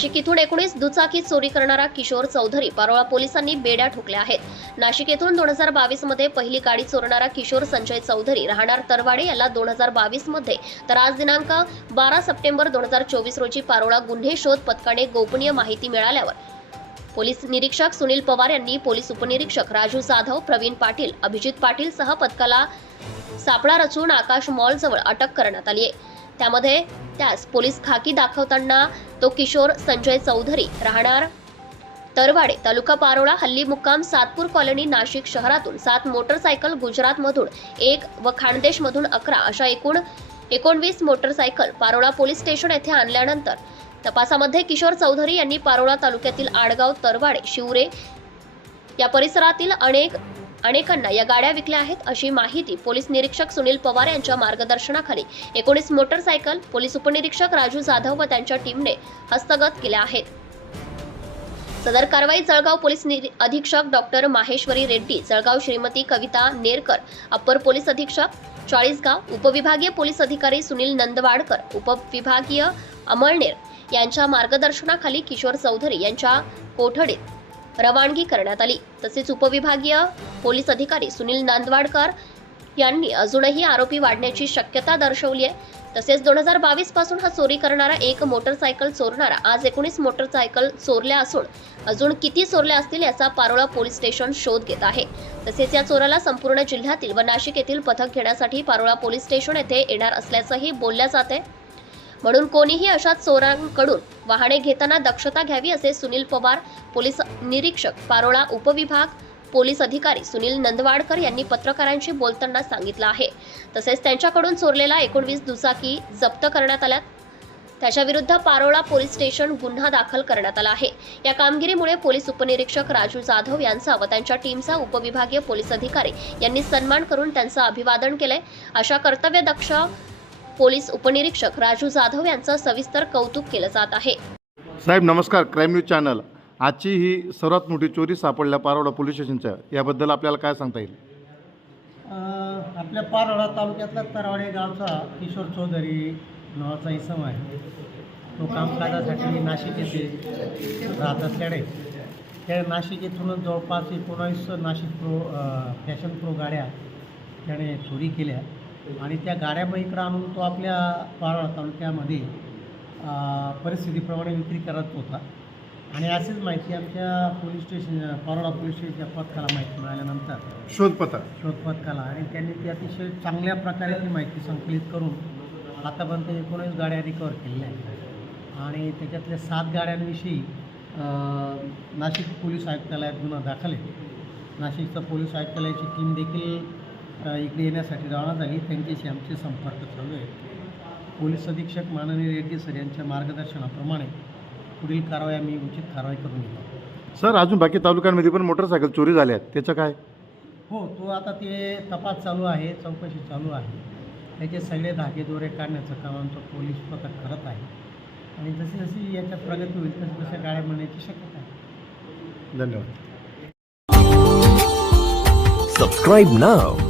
नाशिक इथून एकोणीस दुचाकी चोरी करणारा किशोर चौधरी पारोळा पोलिसांनी बेड्या ठोकल्या आहेत. नाशिक येथून दोन हजार बावीसमध्ये पहिली गाडी चोरणारा किशोर संजय चौधरी राहणार तरवाडे याला दोन हजार बावीसमध्ये तर आज दिनांक बारा सप्टेंबर दोन हजार चोवीस रोजी पारोळा गुन्हे शोध पथकाने गोपनीय माहिती मिळाल्यावर पोलीस निरीक्षक सुनील पवार यांनी पोलीस उपनिरीक्षक राजू जाधव प्रवीण पाटील अभिजित पाटील सह पथकाला सापळा रचून आकाश मॉल जवळ अटक करण्यात आली आहे. त्यामध्ये त्यास पोलीस खाकी दाखवताना तो किशोर संजय चौधरी राहणार. तरवाडे तालुका पारोळा हल्ली मुक्काम सातपूर कॉलनी नाशिक शहरातून सात मोटरसायकल गुजरातमधून एक व खानदेशमधून अकरा अशा एकूण एकोणवीस मोटरसायकल पारोळा पोलीस स्टेशन येथे आणल्यानंतर तपासामध्ये किशोर चौधरी यांनी पारोळा तालुक्यातील आडगाव तरवाडे शिवरे या परिसरातील अनेक अनेकांना या गाड्या विकल्या आहेत अशी माहिती पोलीस निरीक्षक सुनील पवार यांच्या मार्गदर्शनाखाली एकोणीस मोटरसायकल पोलीस उपनिरीक्षक राजू जाधव व त्यांच्या टीमने हस्तगत केल्या आहेत. सदर कारवाई जळगाव पोलीस निरी- अधीक्षक doctor Maheshwari Reddy Jalgaon Shrimati Kavita Nerkar upper police अधीक्षक चाळीसगाव उपविभागीय पोलीस अधिकारी सुनील नंदवाडकर उपविभागीय अमळनेर यांच्या मार्गदर्शनाखाली किशोर चौधरी यांच्या कोठडीत रवानगी करण्यात आली. तसेच उपविभागीय पोलीस अधिकारी सुनील नांदवाडकर यांनी अजूनही आरोपी वाढण्याची शक्यता दर्शवली आहे. तसेच दोन हजार बावीसपासून हा चोरी करणारा एक मोटरसायकल चोरणारा आज एकोणीस मोटरसायकल चोरल्या असून अजून किती चोरल्या असतील याचा पारोळा पोलीस स्टेशन शोध घेत आहे. तसेच या चोराला संपूर्ण जिल्ह्यातील व नाशिक येथील पथक घेण्यासाठी पारोळा पोलीस स्टेशन येथे येणार असल्याचंही बोलल्या जाते म्हणून कोणीही अशा चोरांकडून वाहने घेताना दक्षता घ्यावी असे सुनील पवार पोलीस निरीक्षक पारोळा उपविभाग पोलीस अधिकारी सुनील नंदवाडकर यांनी पत्रकारांशी बोलताना सांगितलं आहे. तसेच त्यांच्याकडून चोरलेला एकोणवीस दुचाकी जप्त करण्यात आल्यात. त्याच्याविरुद्ध पारोळा पोलीस स्टेशन गुन्हा दाखल करण्यात आला आहे. या कामगिरीमुळे पोलीस उपनिरीक्षक राजू जाधव यांचा व त्यांच्या टीमचा उपविभागीय पोलीस अधिकारी यांनी सन्मान करून त्यांचं अभिवादन केलंय. अशा कर्तव्यदक्ष पोलीस उपनिरीक्षक राजू जाधव यांचं सविस्तर कौतुक केलं जात आहे. साहेब नमस्कार. Crime news channel. आजची ही सर्वात मोठी चोरी सापडल्या पारोडा पोलीस स्टेशनच्या. याबद्दल आपल्याला काय सांगता येईल? आपल्या पारोळा तालुक्यातला तरवाडे गावचा किशोर चौधरी नावाचा इसम आहे. तो कामकाजासाठी नाशिक येथे राहत असल्याने त्या नाशिक येथूनच जवळपास एकोणावीस नाशिक प्रो फॅशन प्रो गाड्या त्याने चोरी केल्या. आणि त्या गाड्या मग इकडं आणून तो आपल्या पारोळा तालुक्यामध्ये परिस्थितीप्रमाणे विक्री करत होता. आणि अशीच माहिती आमच्या पोलीस स्टेशन पारोळा पोलीस स्टेशनच्या पथकाला माहिती मिळाल्यानंतर शोध पथक शोध पथकाला आणि त्यांनी ती अतिशय चांगल्या प्रकारे ती माहिती संकलित करून आतापर्यंत एकोणीस गाड्या रिकवर केलेल्या आहेत. आणि त्याच्यातल्या सात गाड्यांविषयी नाशिक पोलीस आयुक्तालयात गुन्हा दाखल आहे. नाशिकचं पोलीस आयुक्तालयाची टीम देखील इकडे येण्यासाठी रवाना झाली. त्यांच्याशी आमचे संपर्क चालू आहे पोलीस अधीक्षक माननीय रेड्डी सर यांच्या मार्गदर्शनाप्रमाणे पुढील कारवाई आम्ही उचित कारवाई करून घेतो. सर अजून बाकी तालुक्यांमध्ये पण मोटरसायकल चोरी झाल्या आहेत. त्याचं काय? हो तो आता ते तपास चालू आहे चौकशी चालू आहे. त्याचे सगळे धागेदोरे काढण्याचं काम आमचं पोलीस पथक करत आहे. आणि जशी जशी याच्यात प्रगती होईल तशी तशा गाड्या मिळण्याची शक्यता आहे. धन्यवाद. Subscribe now.